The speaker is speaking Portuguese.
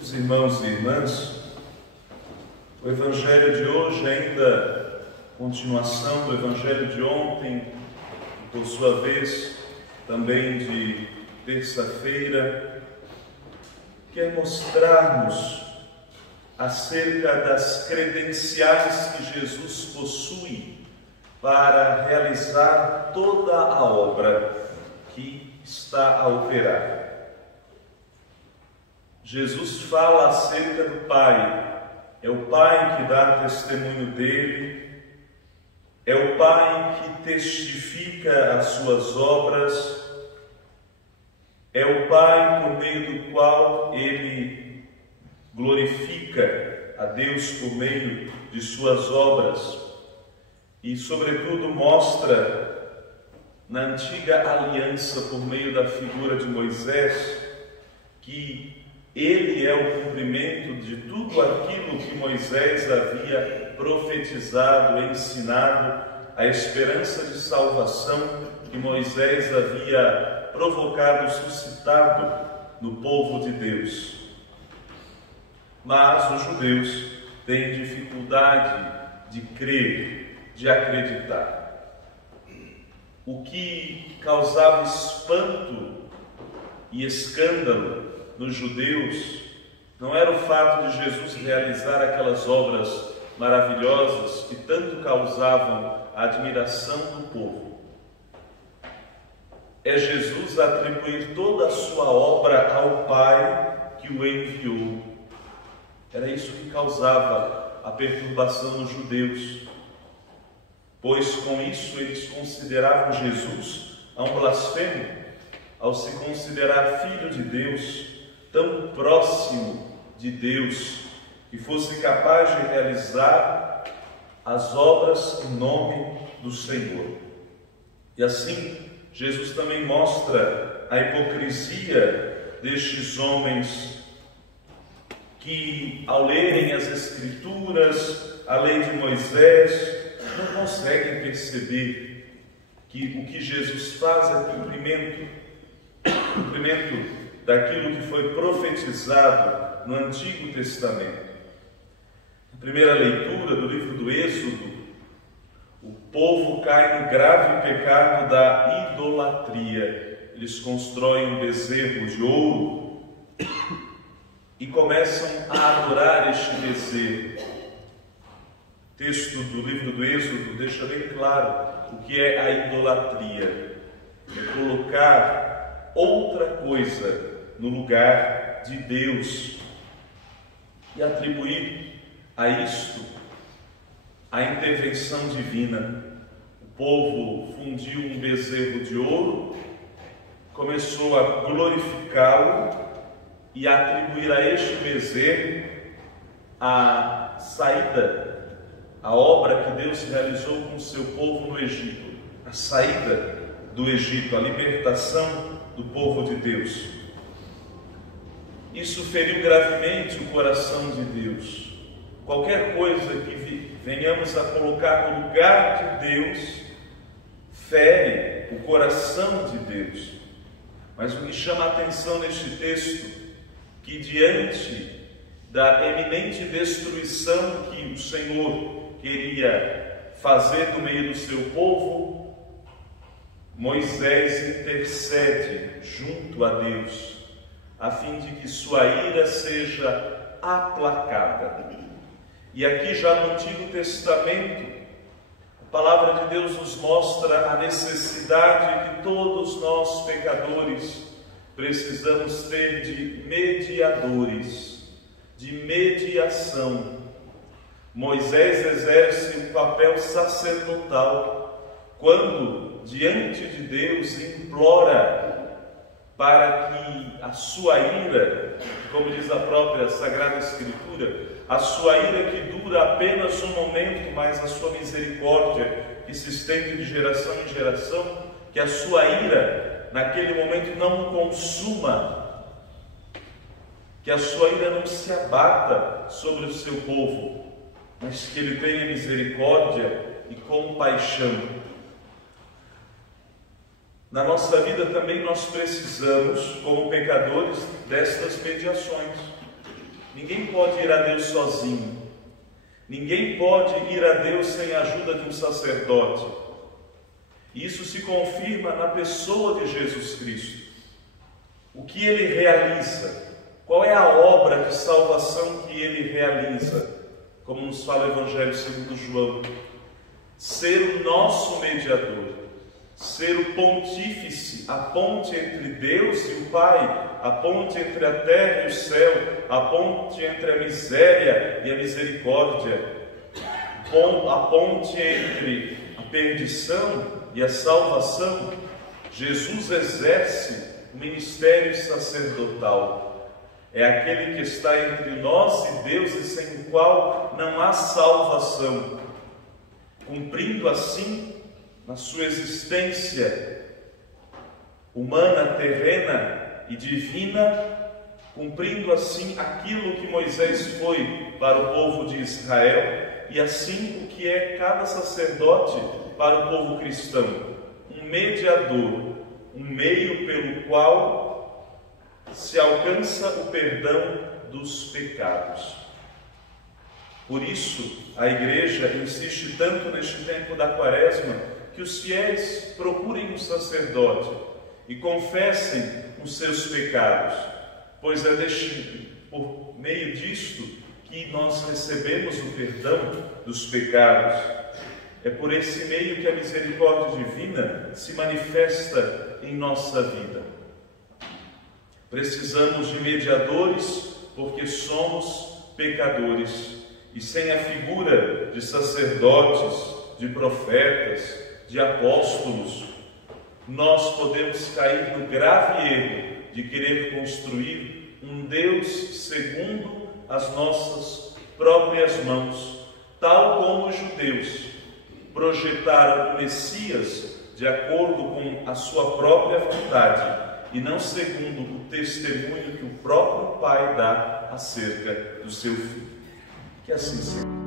Meus irmãos e irmãs, o Evangelho de hoje ainda continuação do Evangelho de ontem, e por sua vez também de terça-feira, quer mostrar-nos acerca das credenciais que Jesus possui para realizar toda a obra que está a operar. Jesus fala acerca do Pai. É o Pai que dá testemunho dele, é o Pai que testifica as suas obras, é o Pai por meio do qual ele glorifica a Deus por meio de suas obras e, sobretudo, mostra na antiga aliança, por meio da figura de Moisés, que ele é o cumprimento de tudo aquilo que Moisés havia profetizado, ensinado, a esperança de salvação que Moisés havia provocado, suscitado no povo de Deus. Mas os judeus têm dificuldade de crer, de acreditar. O que causava espanto e escândalo nos judeus não era o fato de Jesus realizar aquelas obras maravilhosas que tanto causavam a admiração do povo. É Jesus atribuir toda a sua obra ao Pai que o enviou. Era isso que causava a perturbação nos judeus, pois com isso eles consideravam Jesus a um blasfemo, ao se considerar filho de Deus, tão próximo de Deus, que fosse capaz de realizar as obras em nome do Senhor. E assim, Jesus também mostra a hipocrisia destes homens que, ao lerem as Escrituras, a lei de Moisés, não conseguem perceber que o que Jesus faz é cumprimento daquilo que foi profetizado no Antigo Testamento. Na primeira leitura do livro do Êxodo, o povo cai no grave pecado da idolatria. Eles constroem um bezerro de ouro e começam a adorar este bezerro. O texto do livro do Êxodo deixa bem claro o que é a idolatria. É colocar outra coisa no lugar de Deus e atribuir a isto a intervenção divina. O povo fundiu um bezerro de ouro, começou a glorificá-lo e a atribuir a este bezerro a saída, a obra que Deus realizou com o seu povo no Egito, a saída do Egito, a libertação do povo de Deus. Isso feriu gravemente o coração de Deus. Qualquer coisa que venhamos a colocar no lugar de Deus fere o coração de Deus. Mas o que chama a atenção neste texto, que diante da eminente destruição que o Senhor queria fazer no meio do seu povo, Moisés intercede junto a Deus, a fim de que sua ira seja aplacada. E aqui já no Antigo Testamento, a palavra de Deus nos mostra a necessidade que todos nós, pecadores, precisamos ter de mediadores, de mediação. Moisés exerce um papel sacerdotal quando, diante de Deus, implora para que a sua ira, como diz a própria Sagrada Escritura, a sua ira que dura apenas um momento, mas a sua misericórdia que se estende de geração em geração, que a sua ira naquele momento não o consuma, que a sua ira não se abata sobre o seu povo, mas que ele tenha misericórdia e compaixão. Na nossa vida também nós precisamos, como pecadores, destas mediações. Ninguém pode ir a Deus sozinho. Ninguém pode ir a Deus sem a ajuda de um sacerdote. Isso se confirma na pessoa de Jesus Cristo. O que ele realiza? Qual é a obra de salvação que ele realiza? Como nos fala o Evangelho segundo João: ser o nosso mediador, ser o pontífice, a ponte entre Deus e o Pai, a ponte entre a terra e o céu, a ponte entre a miséria e a misericórdia, a ponte entre a perdição e a salvação. Jesus exerce o ministério sacerdotal. É aquele que está entre nós e Deus e sem o qual não há salvação, cumprindo assim na sua existência humana, terrena e divina, cumprindo assim aquilo que Moisés foi para o povo de Israel e assim o que é cada sacerdote para o povo cristão: um mediador, um meio pelo qual se alcança o perdão dos pecados. Por isso, a Igreja insiste tanto neste tempo da Quaresma que os fiéis procurem um sacerdote e confessem os seus pecados, pois é por meio disto que nós recebemos o perdão dos pecados. É por esse meio que a misericórdia divina se manifesta em nossa vida. Precisamos de mediadores porque somos pecadores, e sem a figura de sacerdotes, de profetas, de apóstolos, nós podemos cair no grave erro de querer construir um Deus segundo as nossas próprias mãos, tal como os judeus projetaram o Messias de acordo com a sua própria vontade e não segundo o testemunho que o próprio Pai dá acerca do seu Filho. Que assim seja.